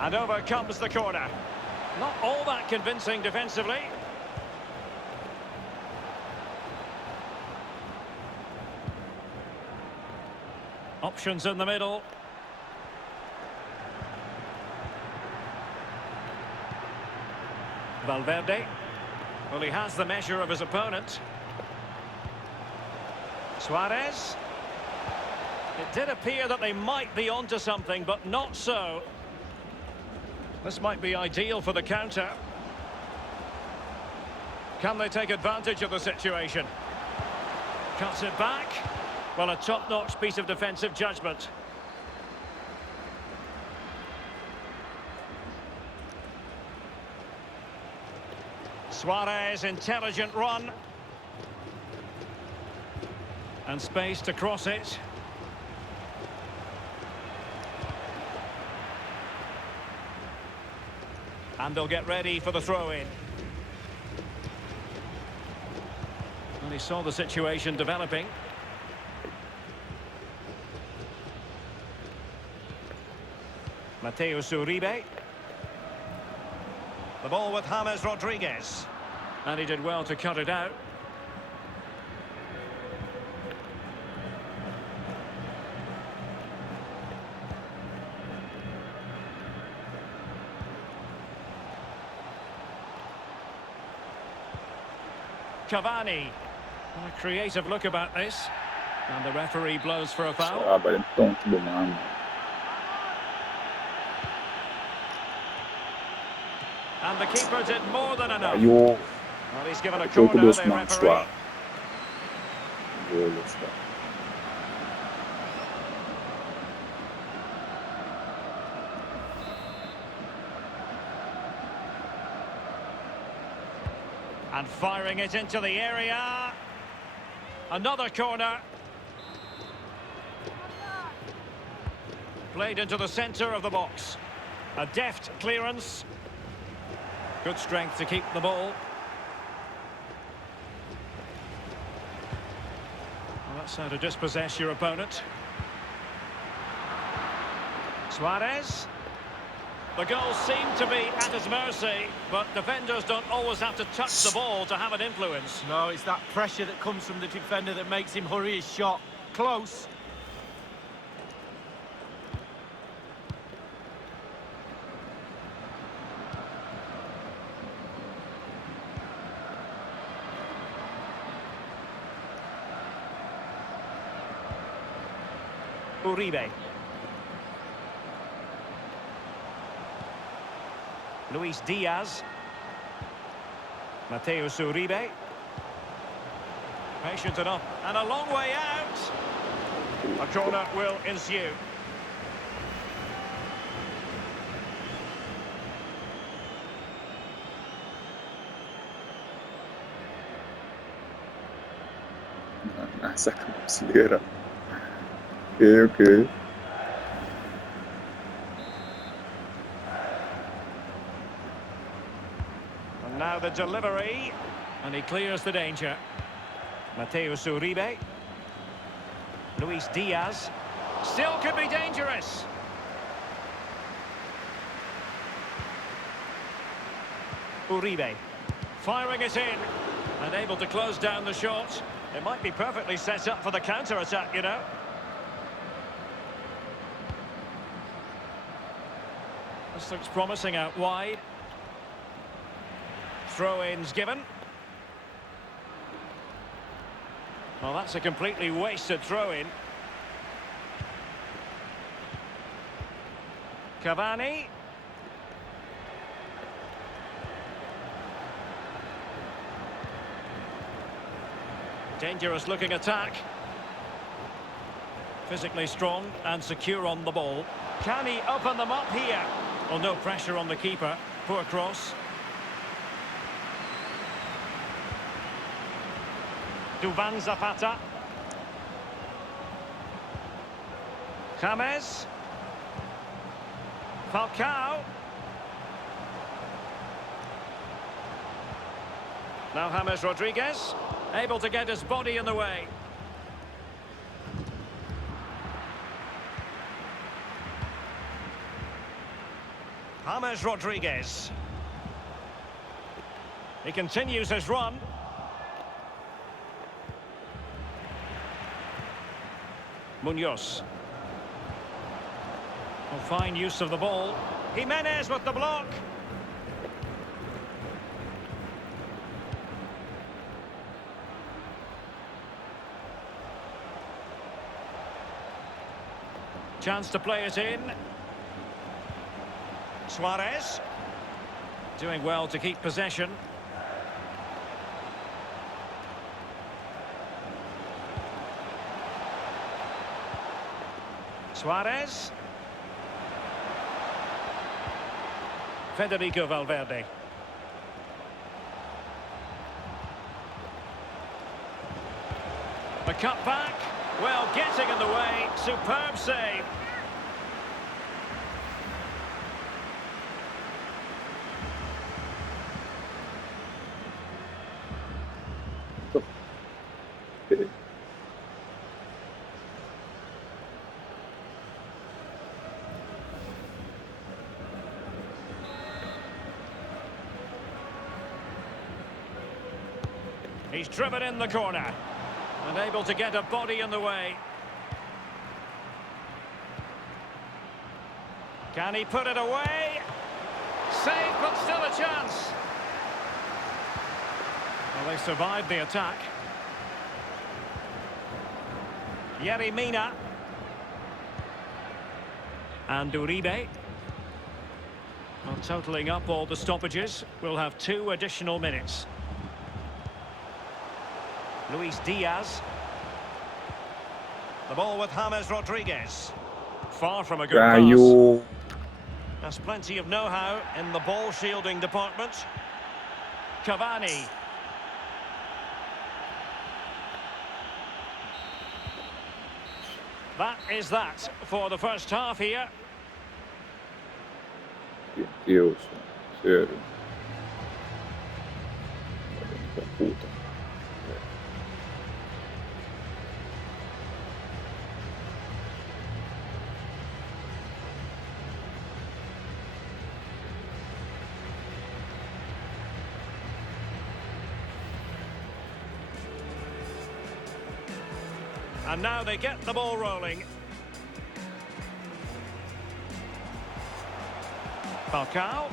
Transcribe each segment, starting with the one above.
And over comes the corner. Not all that convincing defensively. Options in the middle. Valverde. Well, he has the measure of his opponent. Suarez. It did appear that they might be onto something, but not so. This might be ideal for the counter. Can they take advantage of the situation? Cuts it back. Well, a top-notch piece of defensive judgment. Suarez, intelligent run. And space to cross it. And they'll get ready for the throw-in. And he saw the situation developing. Mateus Uribe. The ball with James Rodriguez. And he did well to cut it out. Cavani. A creative look about this. And the referee blows for a foul. Trabalha tonto do mano. And the keeper did more than enough. Aí o Well, he's given a jogo corner, dos the manos referee. lá. Golo só. And firing it into the area. Another corner. Played into the centre of the box. A deft clearance. Good strength to keep the ball. Well, that's how to dispossess your opponent. Suarez. The goals seem to be at his mercy, but defenders don't always have to touch the ball to have an influence. No, it's that pressure that comes from the defender that makes him hurry his shot. Close. Uribe. Luis Diaz. Mateus Uribe. Patient enough. And a long way out. A corner will ensue. Essa cabeceira. Ok. And now the delivery. And he clears the danger. Mateus Uribe. Luis Diaz. Still could be dangerous. Uribe. Firing it in. And able to close down the shot. It might be perfectly set up for the counter-attack, you know. This looks promising out wide. Throw-ins given. Well, that's a completely wasted throw-in. Cavani. Dangerous looking attack. Physically strong and secure on the ball. Can he open them up here? Well, no pressure on the keeper. Poor cross. Duvan Zapata. James. Falcao. Now James Rodriguez. Able to get his body in the way. James Rodriguez. He continues his run. Munoz. Oh, fine use of the ball. Jimenez with the block. Chance to play it in. Suarez. Doing well to keep possession. Suarez. Federico Valverde. The cut back. Well, getting in the way. Superb save. He's driven in the corner and able to get a body in the way. Can he put it away? Save, but still a chance. Well, they survived the attack. Yerry Mina. And Uribe. Well, totalling up all the stoppages, we'll have 2 additional minutes. Luis Diaz. The ball with James Rodriguez. Far from a good pass. Caiu. There's plenty of know-how in the ball shielding department. Cavani. That is that for the first half here. Meu Deus, sério. Da puta. And now they get the ball rolling. Falcao.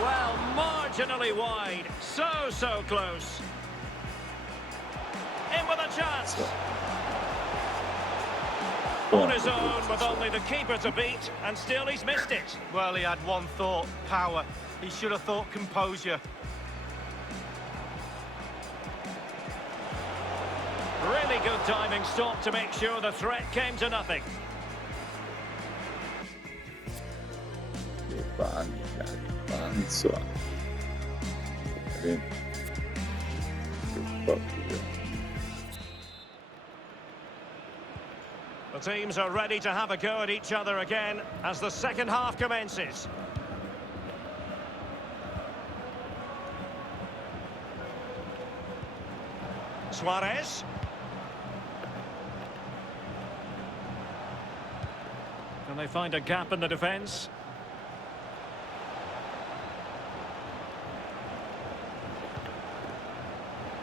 Well, marginally wide. So close. In with a chance. On his own with only the keeper to beat, and still he's missed it. Well, he had one thought, power. He should have thought composure. Really good timing stop to make sure the threat came to nothing. Avanza. Bene. The teams are ready to have a go at each other again as the second half commences. Suarez. Can they find a gap in the defence?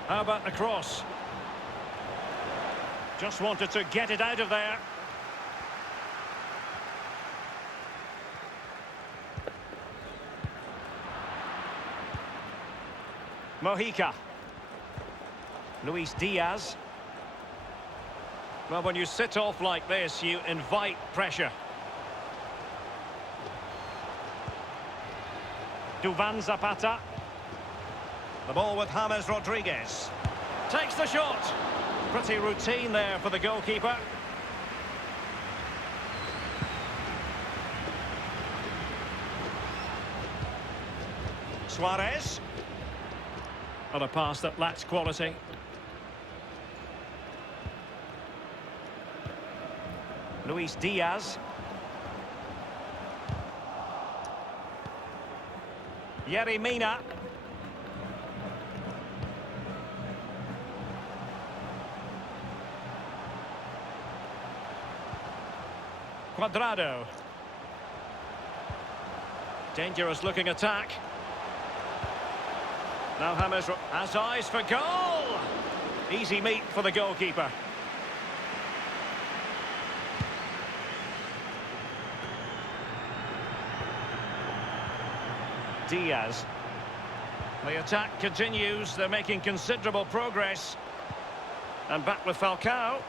How about the cross? Just wanted to get it out of there. Mojica. Luis Diaz. Well, when you sit off like this, you invite pressure. Duvan Zapata. The ball with James Rodriguez. Takes the shot. Pretty routine there for the goalkeeper. Suarez. On a pass that lacks quality. Luis Diaz. Yerry Mina. Cuadrado. Dangerous looking attack. Now James has eyes for goal. Easy meat for the goalkeeper. Diaz. The attack continues. They're making considerable progress. And back with Falcao.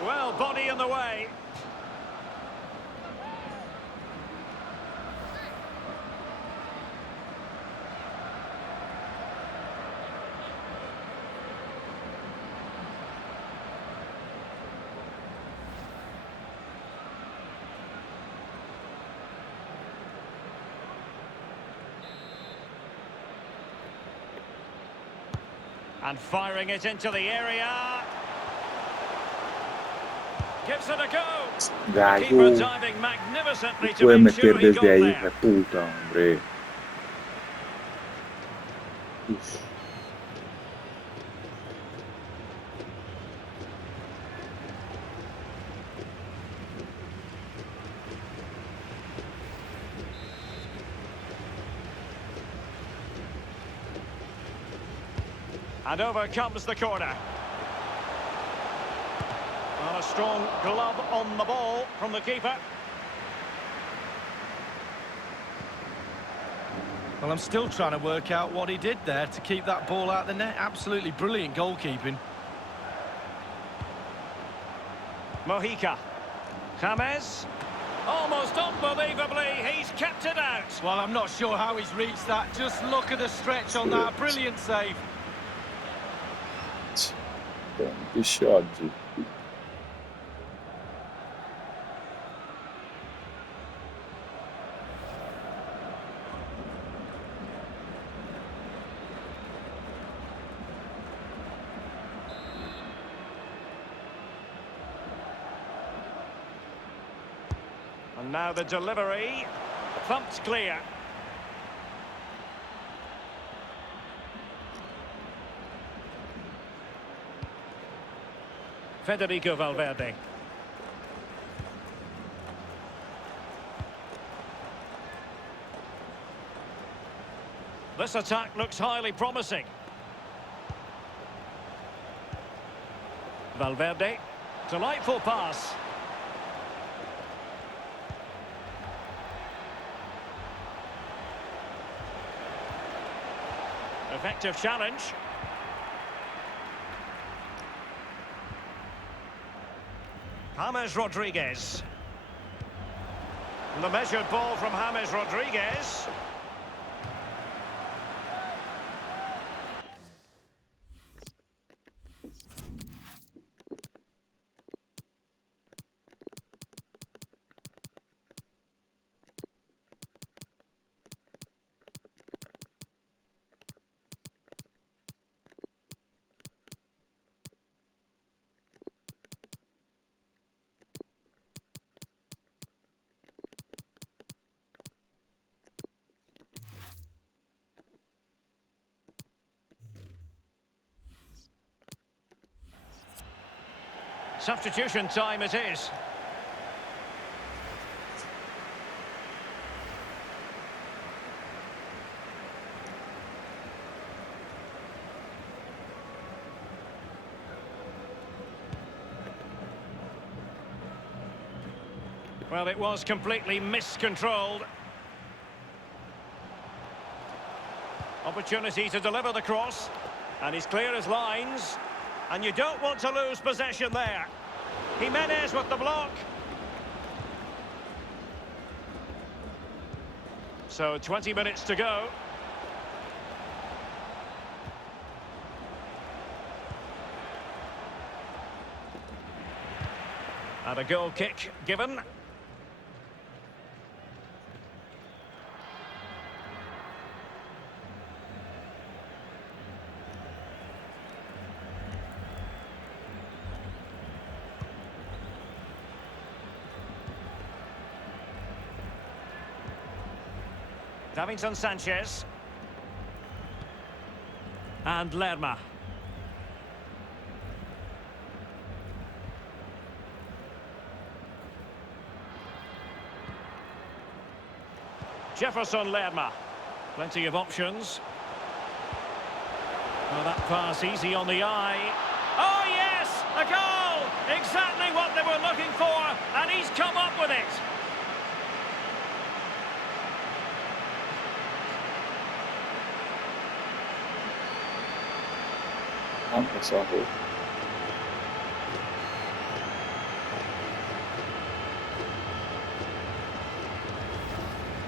Well, body in the way. And firing it into the area. Gives it a go. The keeper diving magnificently to Pueden make sure he meter got desde ahí, hija there. de puta, hombre. Uf. And over comes the corner. Well, a strong glove on the ball from the keeper. Well, I'm still trying to work out what he did there to keep that ball out of the net. Absolutely brilliant goalkeeping. Mojica. James. Almost unbelievably, he's kept it out. Well, I'm not sure how he's reached that. Just look at the stretch on that. Brilliant save. Tanti scioggi. And now the delivery. Thumped clear. Federico Valverde. This attack looks highly promising. Valverde. Delightful pass. Effective challenge. James Rodriguez. And the measured ball from James Rodriguez. Substitution time it is. Well, it was completely miscontrolled. Opportunity to deliver the cross. And he's clear as lines. And you don't want to lose possession there. Jimenez with the block. So 20 minutes to go. And a goal kick given. Davinson Sanchez. And Lerma. Jefferson Lerma. Plenty of options. Well, that pass easy on the eye. Oh, yes! A goal! Exactly what they were looking for, and he's come up with it. Passou.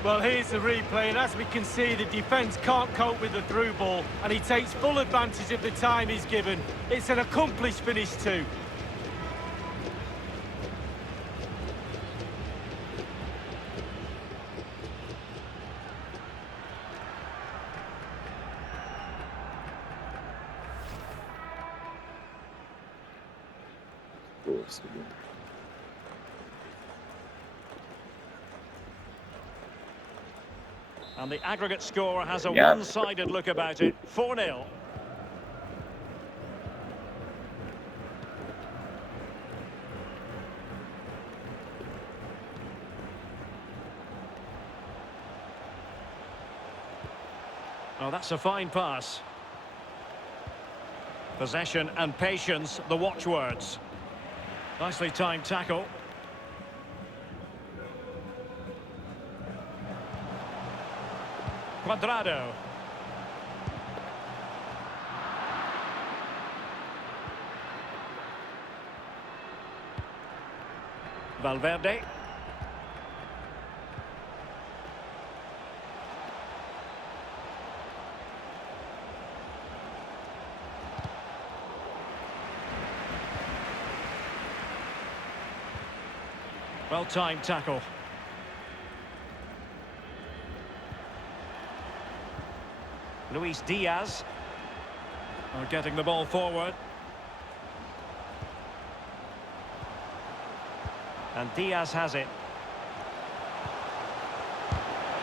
Well, here's the replay, and as we can see, the defence can't cope with the through ball, and he takes full advantage of the time he's given. It's an accomplished finish too. And the aggregate score has a one-sided look about it. 4-0. Oh, that's a fine pass. Possession and patience, the watchwords. Nicely timed tackle. Cuadrado. Valverde. Well-timed tackle. Luis Diaz are getting the ball forward. And Diaz has it.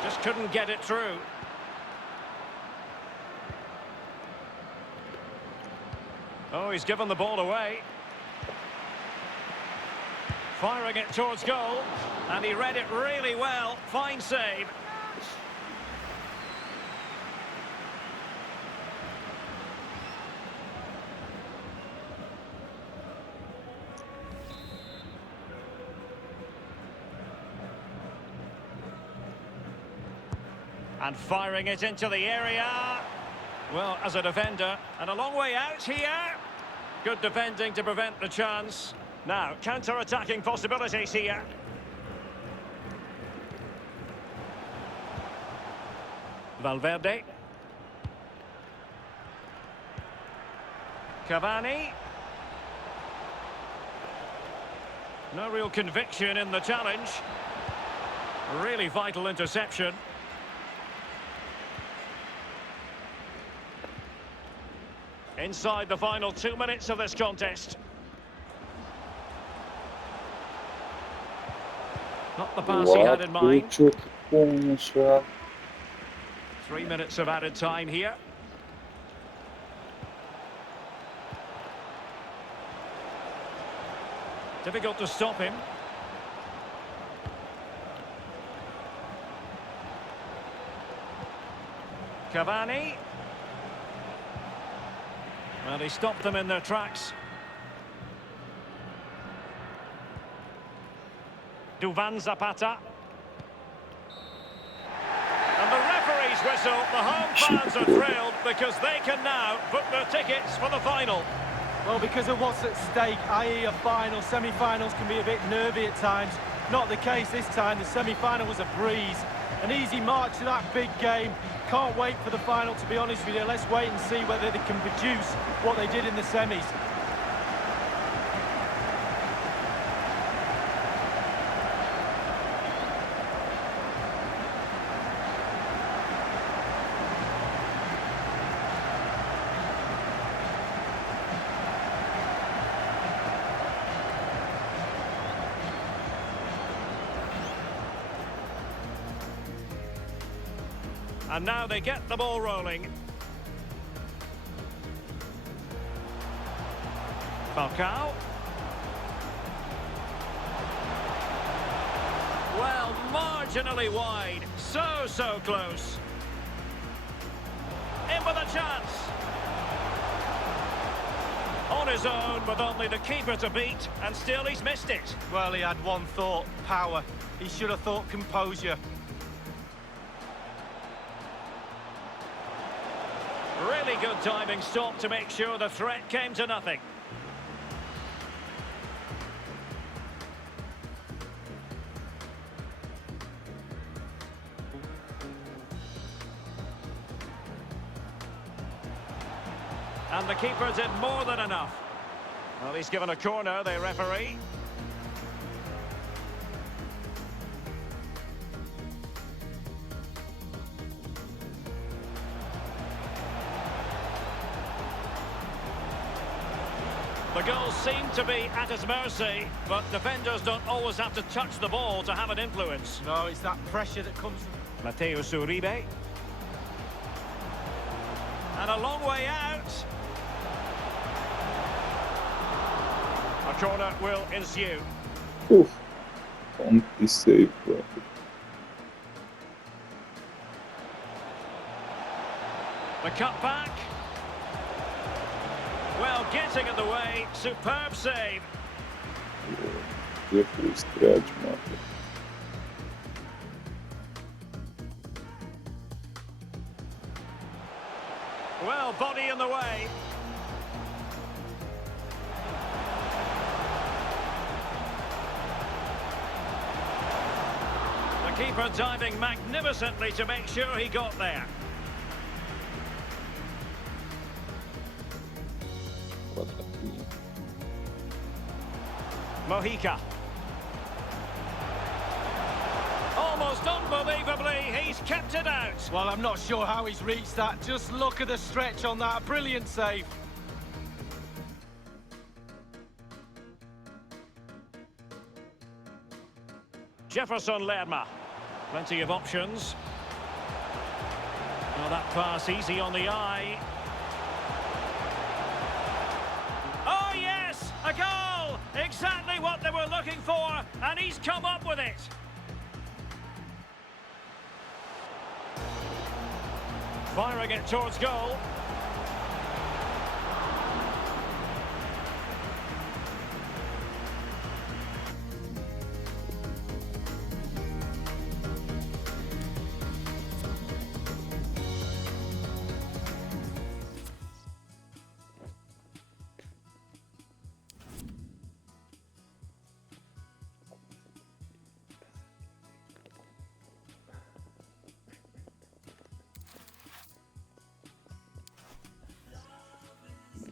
Just couldn't get it through. Oh, he's given the ball away. Firing it towards goal. And he read it really well. Fine save. And firing it into the area. Well, as a defender, and a long way out here. Good defending to prevent the chance. Now, counter-attacking possibilities here. Valverde. Cavani. No real conviction in the challenge. Really vital interception. Inside the final 2 minutes of this contest. Not the pass he had in mind. 3 minutes of added time here. Difficult to stop him. Cavani. And he stopped them in their tracks. Duvan Zapata. And the referee's whistle. The home fans are thrilled because they can now book their tickets for the final. Well, because of what's at stake, i.e. a final, semi-finals can be a bit nervy at times. Not the case this time. The semi-final was a breeze. An easy march to that big game. Can't wait for the final, to be honest with you. Let's wait and see whether they can produce what they did in the semis. And now they get the ball rolling. Falcao. Well, marginally wide. So close. In with a chance. On his own with only the keeper to beat, and still he's missed it. Well, he had one thought, power. He should have thought composure. Really good timing stop to make sure the threat came to nothing. And the keeper did more than enough. Well, he's given a corner, the referee. The goals seem to be at his mercy, but defenders don't always have to touch the ball to have an influence. No, it's that pressure that comes from... Uribe. And a long way out. A corner will ensue. Oof. Can't be saved, bro. The cut back. Well, getting in the way. Superb save. Jeffrey stretch, man. Well, body in the way. The keeper diving magnificently to make sure he got there. What a team. Mojica. Almost unbelievably, he's kept it out. Well, I'm not sure how he's reached that. Just look at the stretch on that. Brilliant save. Jefferson Lerma. Plenty of options. Oh, that pass easy on the eye. Oh, yes! A goal! Exactly what they were looking for, and he's come up with it. Firing it towards goal.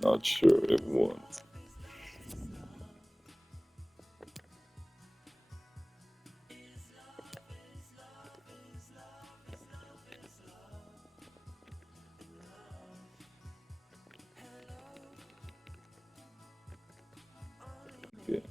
Not sure if one. Okay.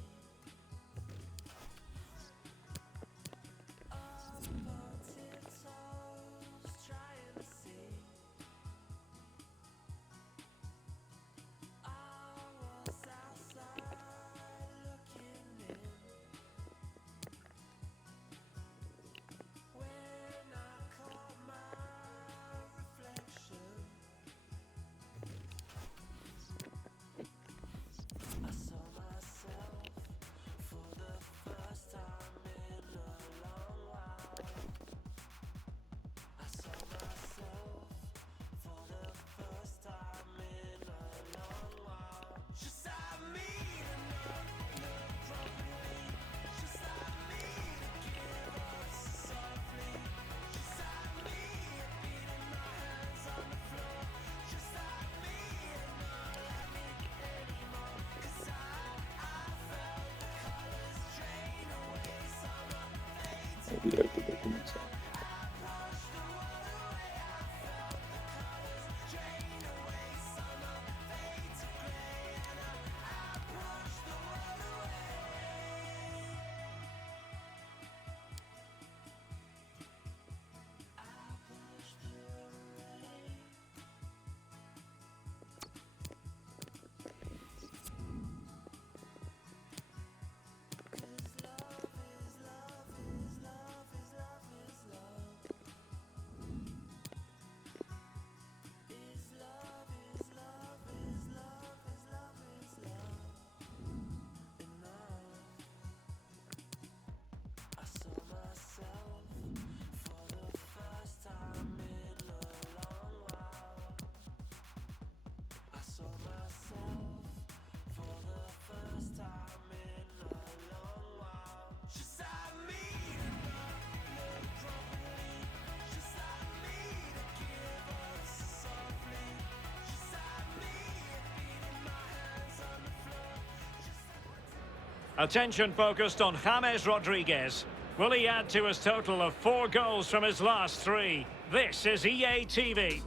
Attention focused on James Rodriguez. Will he add to his total of 4 goals from his last 3? This is EA TV.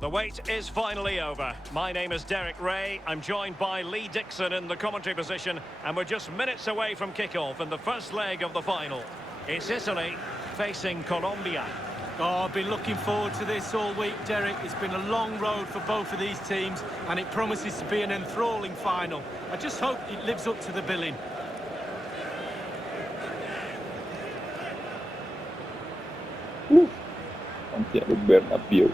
The wait is finally over. My name is Derek Ray. I'm joined by Lee Dixon in the commentary position, and we're just minutes away from kickoff in the first leg of the final. It's Italy facing Colombia. Oh, I've been looking forward to this all week, Derek. It's been a long road for both of these teams, and it promises to be an enthralling final. I just hope it lives up to the billing. Santiago Bernabéu.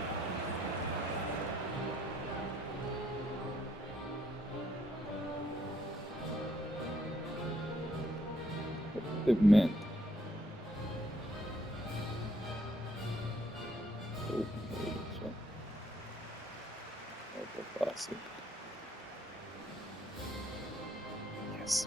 Man. Yes.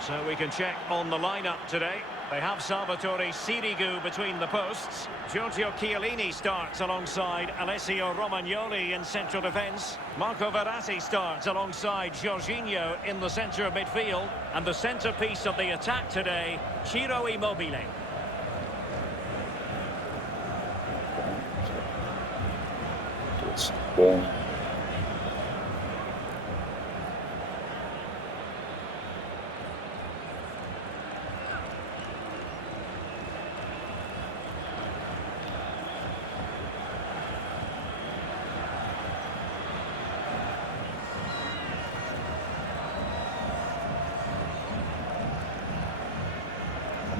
So we can check on the lineup today. They have Salvatore Sirigu between the posts. Giorgio Chiellini starts alongside Alessio Romagnoli in central defence. Marco Verratti starts alongside Jorginho in the centre of midfield. And the centrepiece of the attack today, Ciro Immobile. Just bom.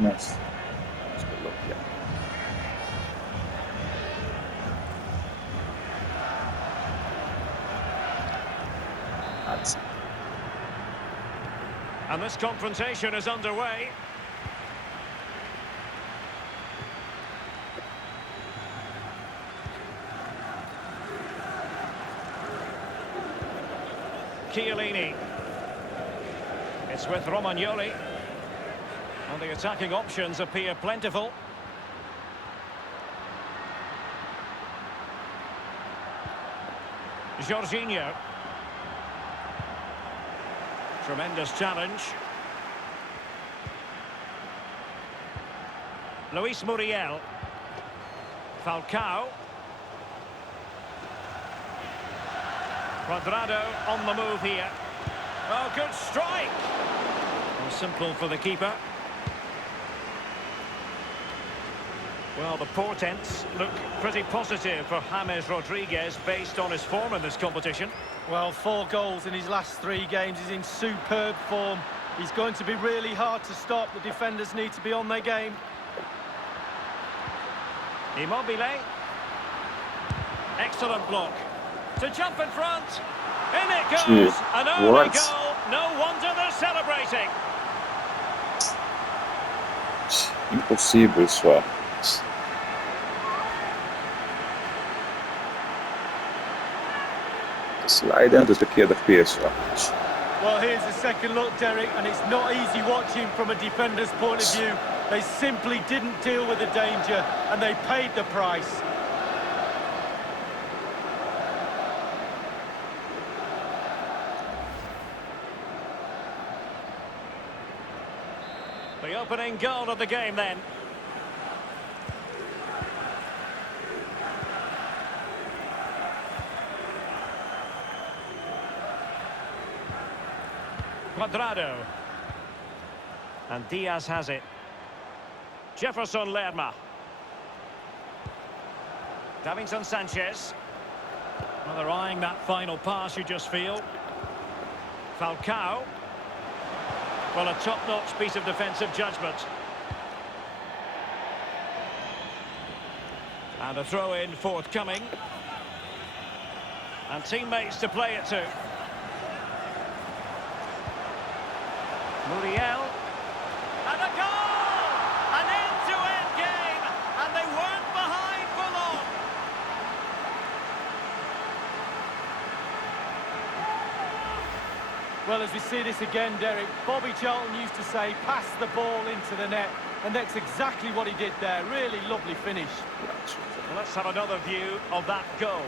Nice. Let's go look, yeah. That's it. And this confrontation is underway. Chiellini. It's with Romagnoli. And the attacking options appear plentiful. Jorginho. Tremendous challenge. Luis Muriel. Falcao. Cuadrado on the move here. Oh, good strike! Well, simple for the keeper. Well, the portents look pretty positive for James Rodriguez based on his form in this competition. Well, 4 goals in his last 3 games. He's in superb form. He's going to be really hard to stop. The defenders need to be on their game. Immobile. Excellent block. To jump in front. In it goes. An early goal. No wonder they're celebrating. Impossível só. Slide under the kid of PS. Well, here's a second look, Derek, and it's not easy watching from a defender's point of view. They simply didn't deal with the danger, and they paid the price. The opening goal of the game then. Cuadrado. And Diaz has it. Jefferson Lerma. Davinson Sanchez. Well, they're eyeing that final pass, you just feel. Falcao. Well, a top-notch piece of defensive judgment. And a throw-in forthcoming. And teammates to play it to. Muriel. And a goal! An end-to-end game, and they weren't behind for long. Well, as we see this again, Derek, Bobby Charlton used to say, pass the ball into the net, and that's exactly what he did there. Really lovely finish. Well, let's have another view of that goal.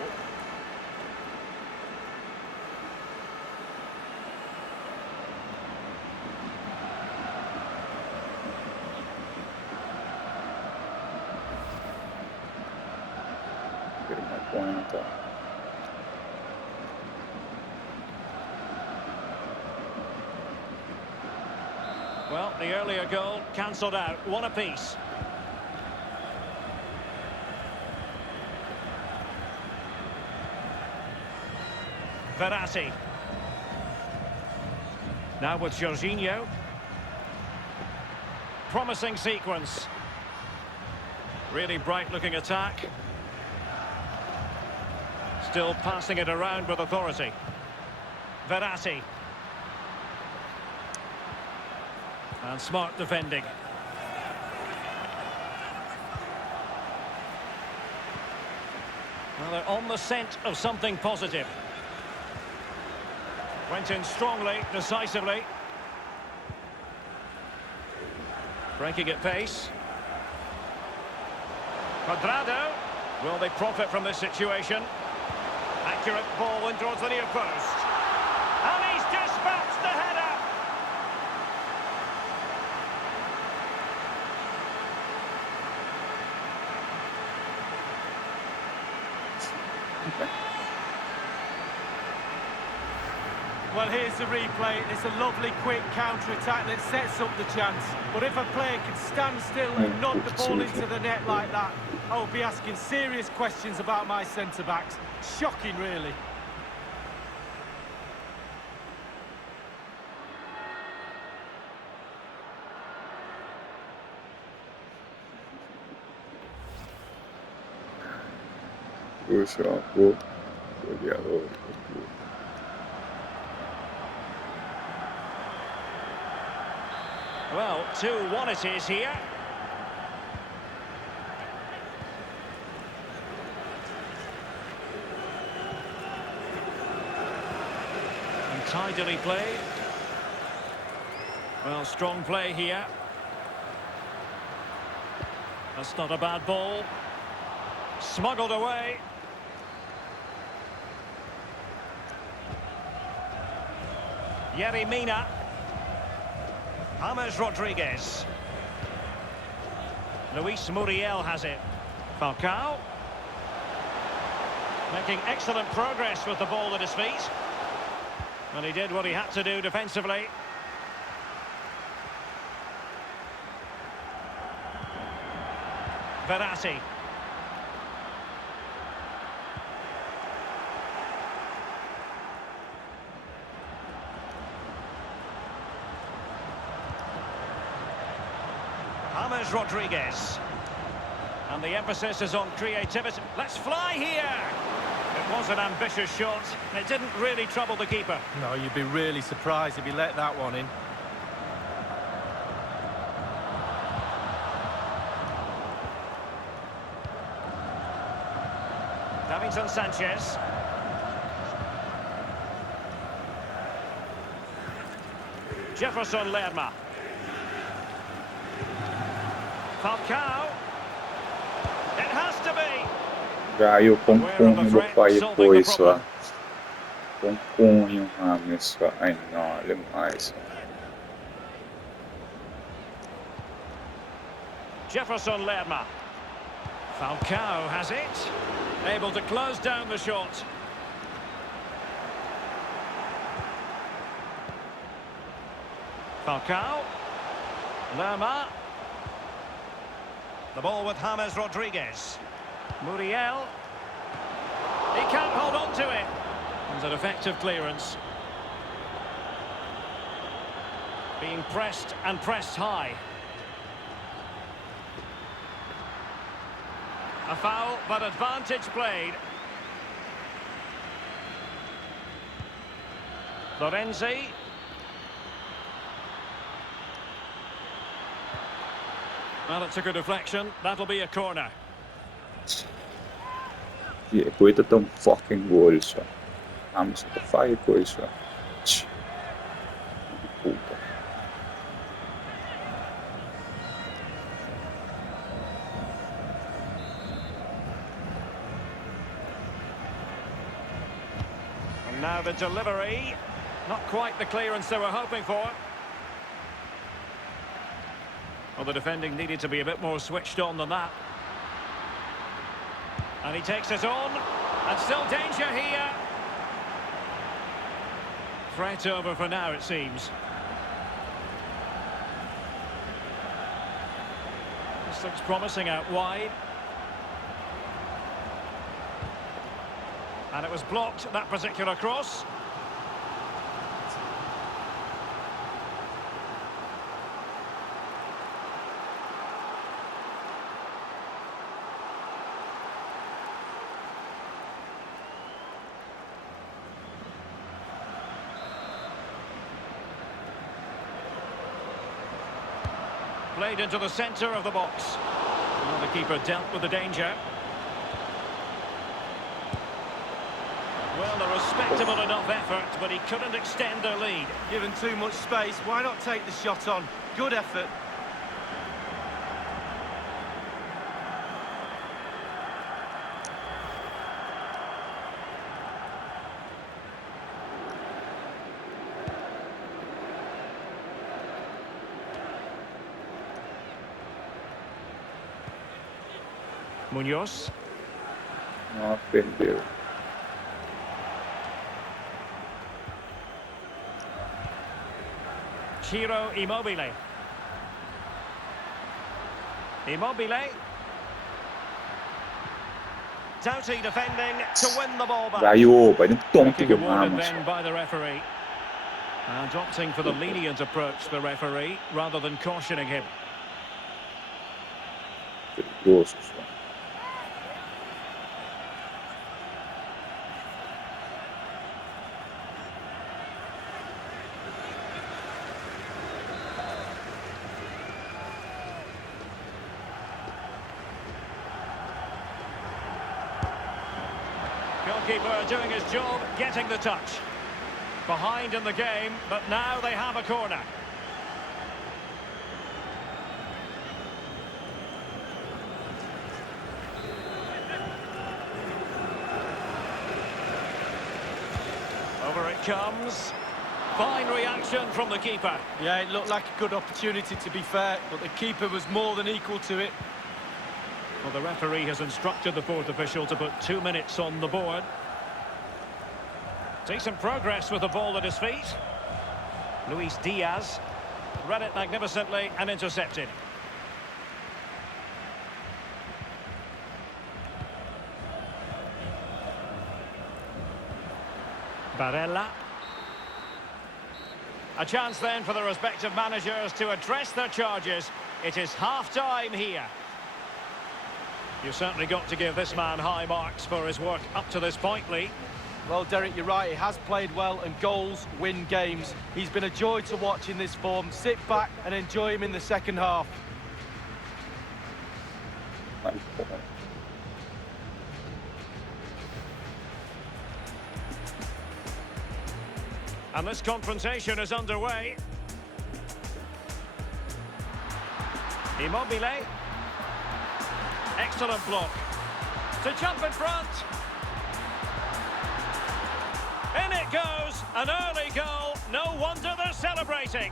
Getting my point. Well, the earlier goal cancelled out. One apiece. Verratti. Now with Jorginho. Promising sequence. Really bright-looking attack. Still passing it around with authority. Verratti. And smart defending. Well, they're on the scent of something positive. Went in strongly, decisively. Breaking at pace. Cuadrado. Will they profit from this situation? Accurate ball in towards the near post. And he's dispatched the header! Well, here's the replay. It's a lovely, quick counter-attack that sets up the chance. But if a player can stand still and nod the ball into the net like that, I'll be asking serious questions about my centre-backs. Shocking, really. Puxa, o goleador. Well, 2-1 it is here. And tidily played. Well, strong play here. That's not a bad ball. Smuggled away. Yerry Mina. James Rodriguez. Luis Muriel has it. Falcao. Making excellent progress with the ball at his feet. And he did what he had to do defensively. Verratti. James Rodriguez. And the emphasis is on creativity. Let's fly here! It was an ambitious shot. It didn't really trouble the keeper. No, you'd be really surprised if he let that one in. Davinson Sanchez. Jefferson Lerma. Falcao. It has to be. Já eu compunho meu pai depois, ó. Compunho, Rames, ai não, olha mais. Jefferson Lerma. Falcao has it. Able to close down the shot. Falcao. Lerma. The ball with James Rodriguez. Muriel. He can't hold on to it. It's an effective clearance. Being pressed and pressed high. A foul, but advantage played. Florenzi. Well, it's a good deflection. That'll be a corner. Coita tão fucking goal só. Rames, só faz coisa só. Now the delivery. Not quite the clearance they were hoping for. Well, the defending needed to be a bit more switched on than that. And he takes it on. And still danger here. Threat over for now, it seems. This looks promising out wide. And it was blocked, that particular cross. Played into the centre of the box. Well, the keeper dealt with the danger. Well, a respectable enough effort, but he couldn't extend their lead. Given too much space, why not take the shot on? Good effort. Munoz. Aferin diyorum. Ciro Immobile. Immobile. Doughty defending to win the ball back. Rayo, by the don't Taking give a him warning much. then by the referee. And opting for the lenient approach, the referee, rather than cautioning him. Gross. Goalkeeper doing his job, getting the touch. Behind in the game, but now they have a corner. Over it comes. Fine reaction from the keeper. Yeah, it looked like a good opportunity, to be fair, but the keeper was more than equal to it. Well, the referee has instructed the fourth official to put 2 minutes on the board. Decent progress with the ball at his feet. Luis Diaz read it magnificently and intercepted. Barella. A chance then for the respective managers to address their charges. It is half-time here. You've certainly got to give this man high marks for his work up to this point, Lee. Well, Derek, you're right. He has played well, and goals win games. He's been a joy to watch in this form. Sit back and enjoy him in the second half. And this confrontation is underway. Immobile. Excellent block. To jump in front. In it goes. An early goal. No wonder they're celebrating.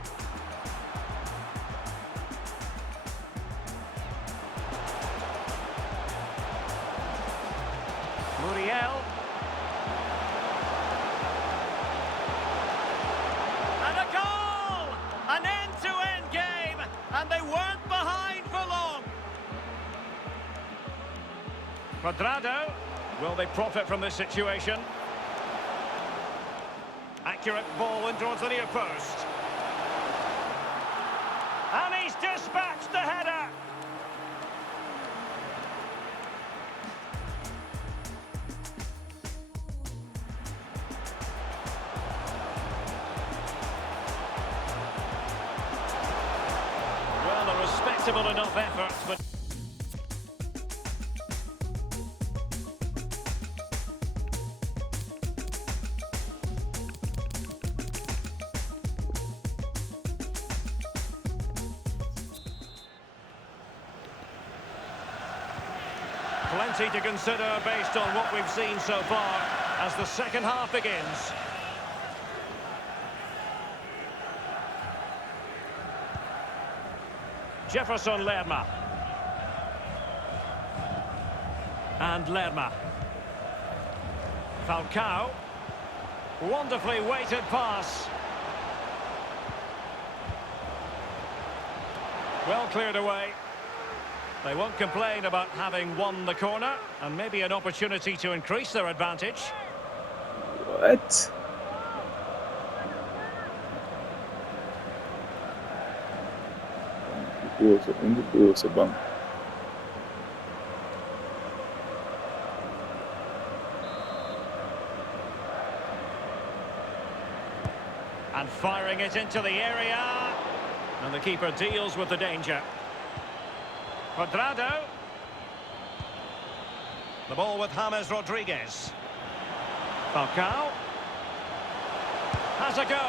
Muriel. And a goal! An end-to-end game. And they weren't behind for long. Quadrado. Will they profit from this situation? Accurate ball in towards the near post. And he's dispatched the header. Well, a respectable enough effort, but... Plenty to consider based on what we've seen so far. as the second half begins. Jefferson Lerma. And Lerma. Falcao. Wonderfully weighted pass. Well cleared away. They won't complain about having won the corner, and maybe an opportunity to increase their advantage. What? Onde bolsa, bom. And firing it into the area. And the keeper deals with the danger. Cuadrado. The ball with James Rodriguez. Falcao. Has a go.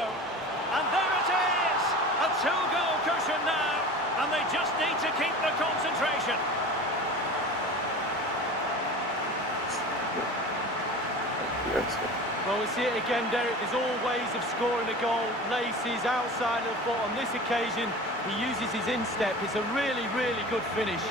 And there it is! A two-goal cushion now. And they just need to keep the concentration. Yes. Well, we see it again, Derek. There's all ways of scoring a goal. Laces outside of the foot. On this occasion, he uses his instep. It's a really, really good finish.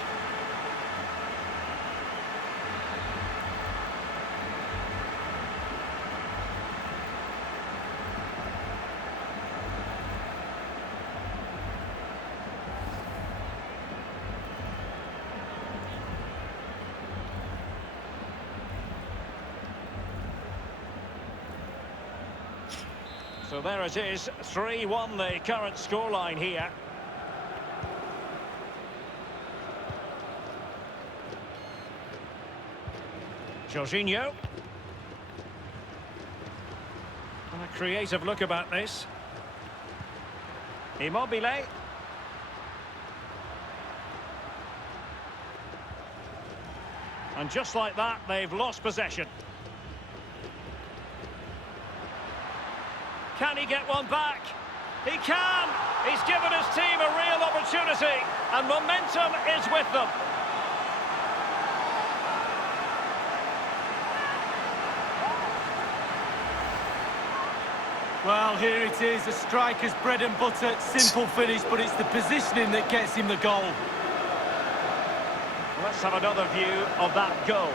So there it is, 3-1 the current scoreline here. Jorginho. And a creative look about this. Immobile. And just like that, they've lost possession. Can he get one back? He can! He's given his team a real opportunity, and momentum is with them. Well, here it is, a striker's bread and butter, simple finish, but it's the positioning that gets him the goal. Let's have another view of that goal.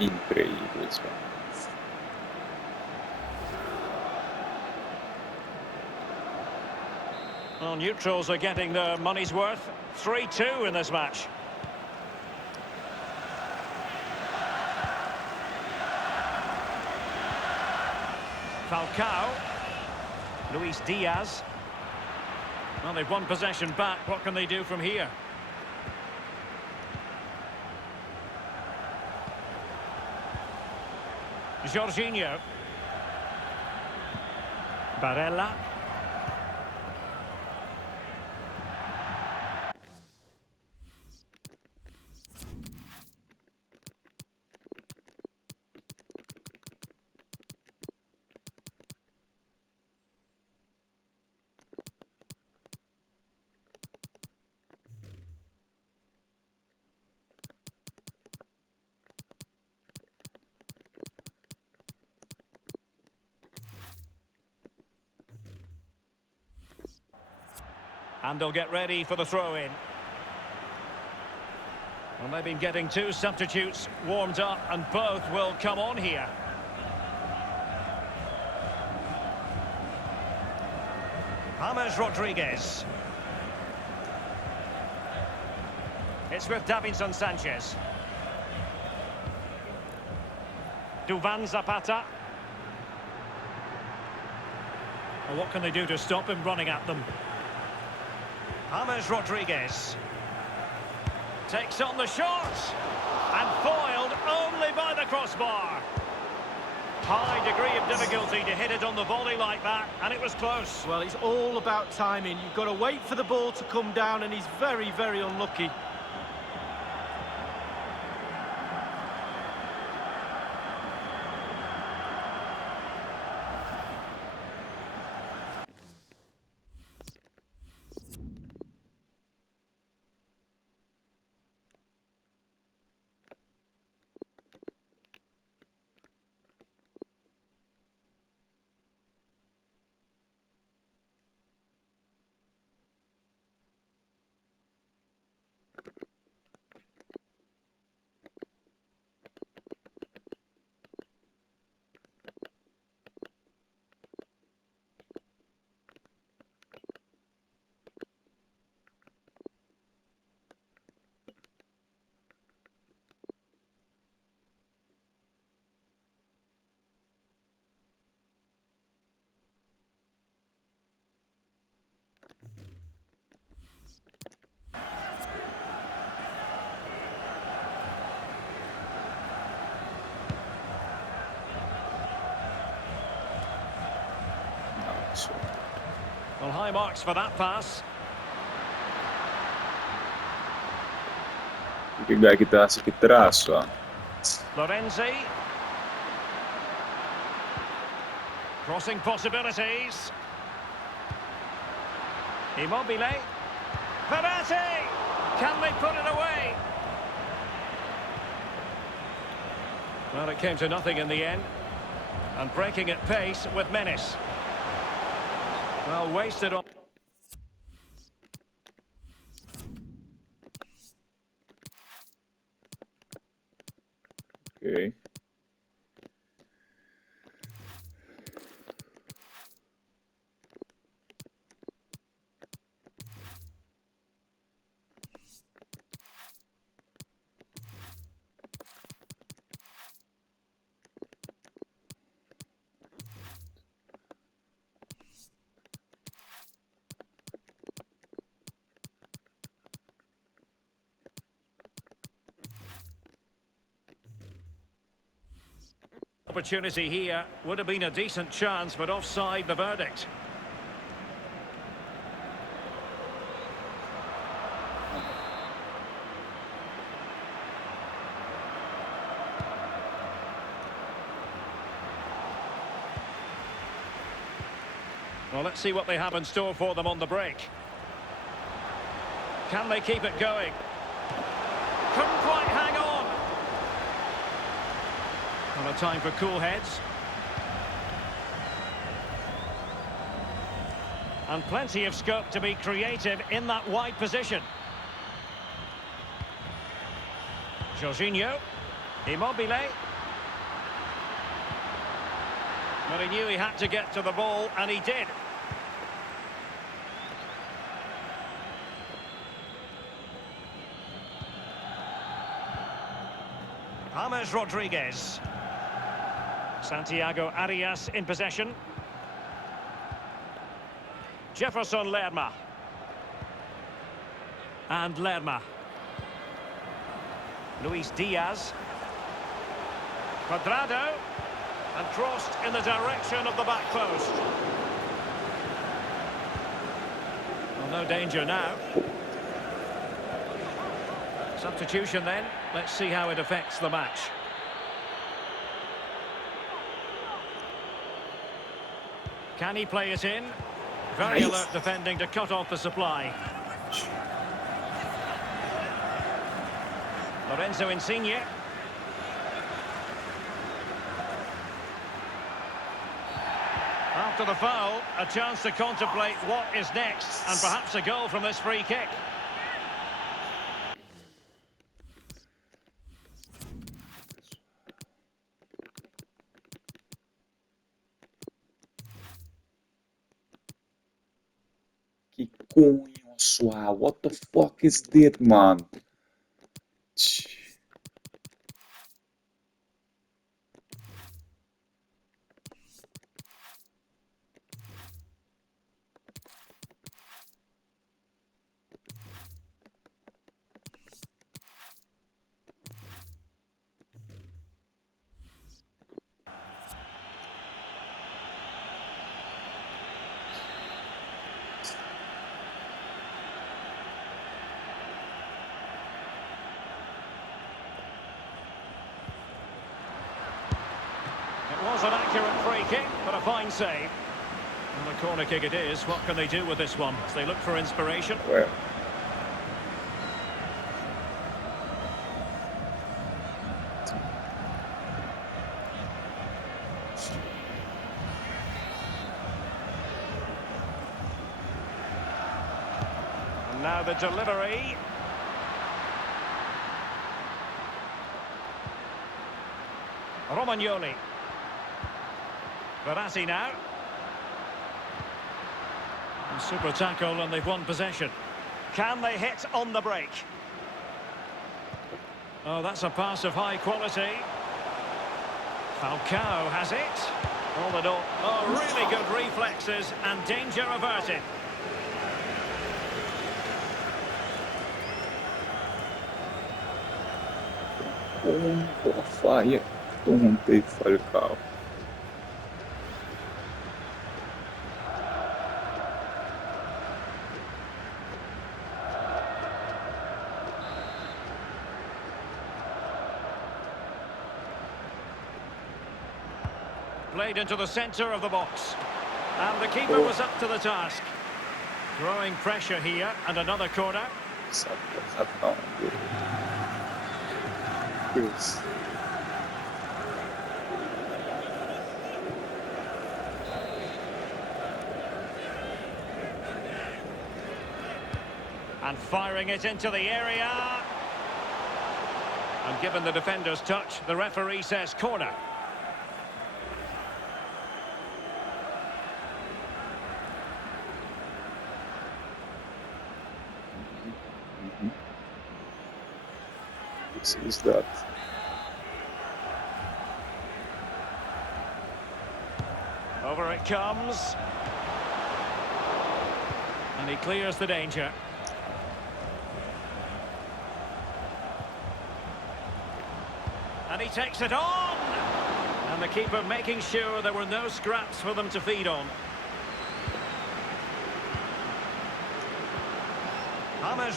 Increíble isso. Well, neutrals are getting their money's worth. 3-2 in this match. Falcao. Luis Diaz. Well, they've won possession back. What can they do from here? Jorginho. Barella. And they'll get ready for the throw-in. Well, they've been getting two substitutes warmed up, and both will come on here. James Rodriguez. It's with Davinson Sanchez. Duvan Zapata. Well, what can they do to stop him running at them? James Rodriguez takes on the shot and foiled only by the crossbar. High degree of difficulty to hit it on the volley like that, and it was close. Well, it's all about timing. You've got to wait for the ball to come down, and he's very, very unlucky. Well, high marks for that pass. Fica aqui tá aqui traço, ó. Lorenzi. Crossing possibilities. Immobile. Verratti! Can they put it away? Well, it came to nothing in the end. And breaking at pace with menace. Well, wasted on... Ok. Opportunity here. Would have been a decent chance, but offside the verdict. Well, let's see what they have in store for them on the break. Can they keep it going? Couldn't quite hang on. Well, a time for cool heads. And plenty of scope to be creative in that wide position. Jorginho. Immobile. But he knew he had to get to the ball, and he did. James Rodriguez. Santiago Arias in possession. Jefferson Lerma. And Lerma. Luis Diaz. Cuadrado. And crossed in the direction of the back post. Well, no danger now. Substitution then. Let's see how it affects the match. Can he play it in? Very alert defending to cut off the supply. Lorenzo Insigne. After the foul, a chance to contemplate what is next, and perhaps a goal from this free kick. Que cunho, sua. What the fuck is that, man? It was an accurate free kick, but a fine save. And a corner kick it is. What can they do with this one as they look for inspiration? Well. And now the delivery. Romagnoli. Verratti now. And super tackle, and they've won possession. Can they hit on the break? Oh, that's a pass of high quality. Falcao has it. All in all, oh, really good reflexes and danger averted. Boa falha. Ontem, Falcao. Played into the centre of the box. And the keeper was up to the task. Growing pressure here, and another corner. Chris. And firing it into the area. And given the defender's touch, the referee says corner. This is that. Over it comes. And he clears the danger. And he takes it on! And the keeper making sure there were no scraps for them to feed on.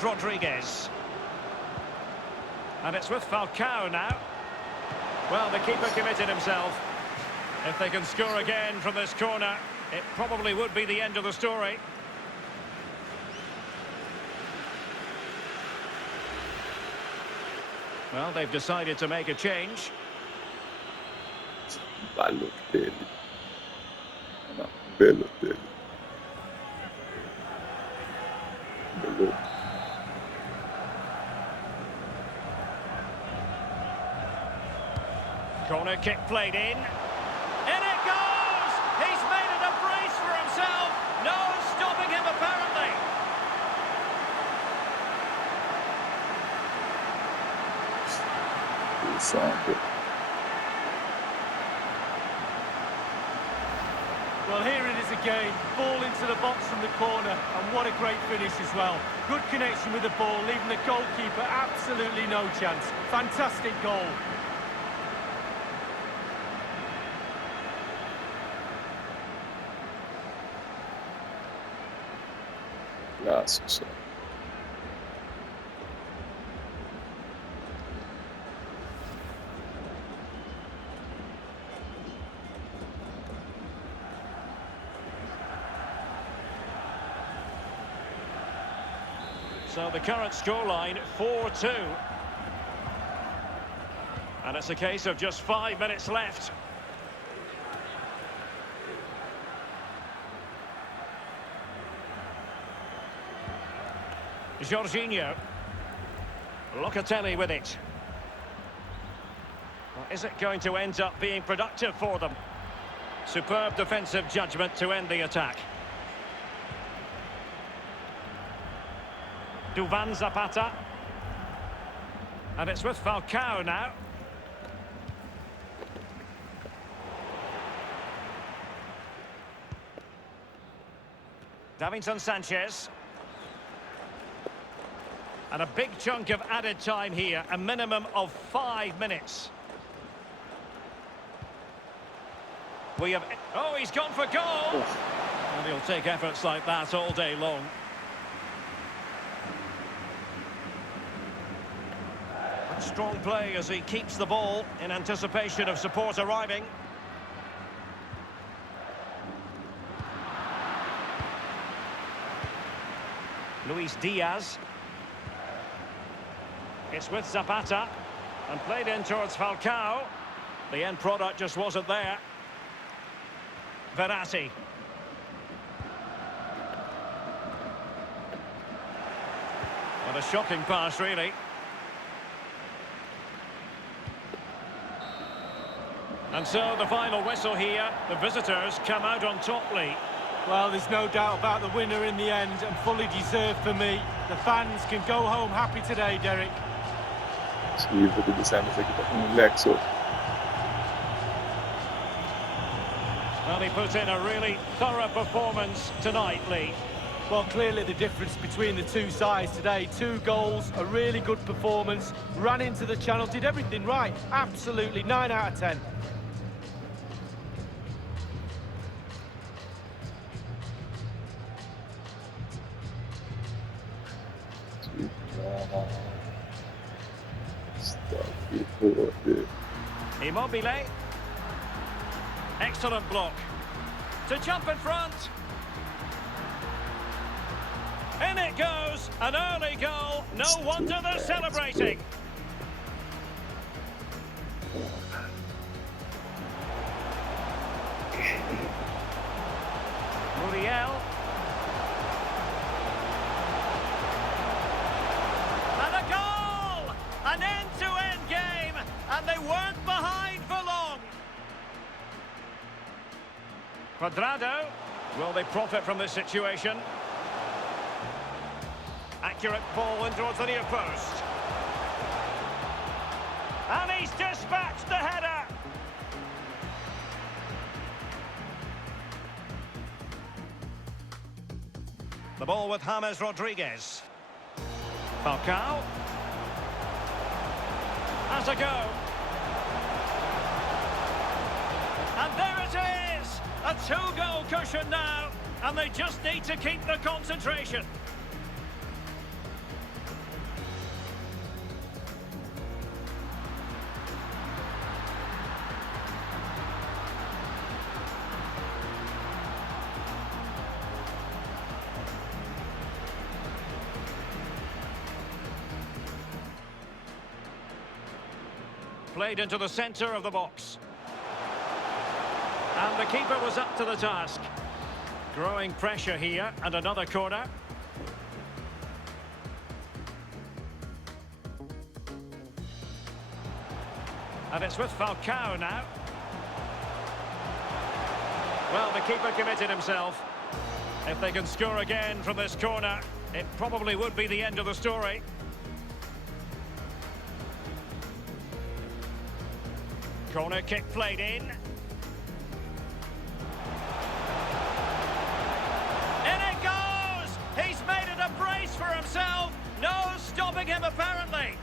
James Rodriguez. And it's with Falcao now. Well, the keeper committed himself. If they can score again from this corner, it probably would be the end of the story. Well, they've decided to make a change. Balotelli. No, Balotelli. Corner kick played in. In it goes! He's made it a brace for himself. No one's stopping him, apparently. Well, here it is again. Ball into the box from the corner, and what a great finish as well. Good connection with the ball, leaving the goalkeeper absolutely no chance. Fantastic goal. Graças. So the current scoreline, 4-2. And it's a case of just 5 minutes left. Jorginho. Locatelli with it. Well, is it going to end up being productive for them? Superb defensive judgment to end the attack. Duvan Zapata. And it's with Falcao now. Davinson Sanchez. And a big chunk of added time here, a minimum of 5 minutes. We have... Oh, he's gone for goal! And he'll take efforts like that all day long. But strong play as he keeps the ball in anticipation of support arriving. Luis Diaz. It's with Zapata, and played in towards Falcao. The end product just wasn't there. Verratti. What a shocking pass, really. And so the final whistle here. The visitors come out on top, Lee. Well, there's no doubt about the winner in the end, and fully deserved for me. The fans can go home happy today, Derek. Vou publicar isso aqui com o Lexo. Well, he put in a really thorough performance tonight, Lee. Well, clearly the difference between the two sides today. 2 goals, a really good performance, ran into the channel, did everything right. Absolutely, 9 out of 10. Immobile. Excellent block. To jump in front. In it goes. An early goal. No wonder they're celebrating. Muriel. And a goal! An end-to-end game, and they weren't behind for long. Cuadrado. Will they profit from this situation? Accurate ball in towards the near post. And he's dispatched the header. The ball with James Rodriguez. Falcao. Has a go. And there it is! A two-goal cushion now, and they just need to keep the concentration. Played into the centre of the box. And the keeper was up to the task. Growing pressure here, and another corner. And it's with Falcao now. Well, the keeper committed himself. If they can score again from this corner, it probably would be the end of the story. Corner kick played in. In it goes! He's made it a brace for himself. No stopping him, apparently.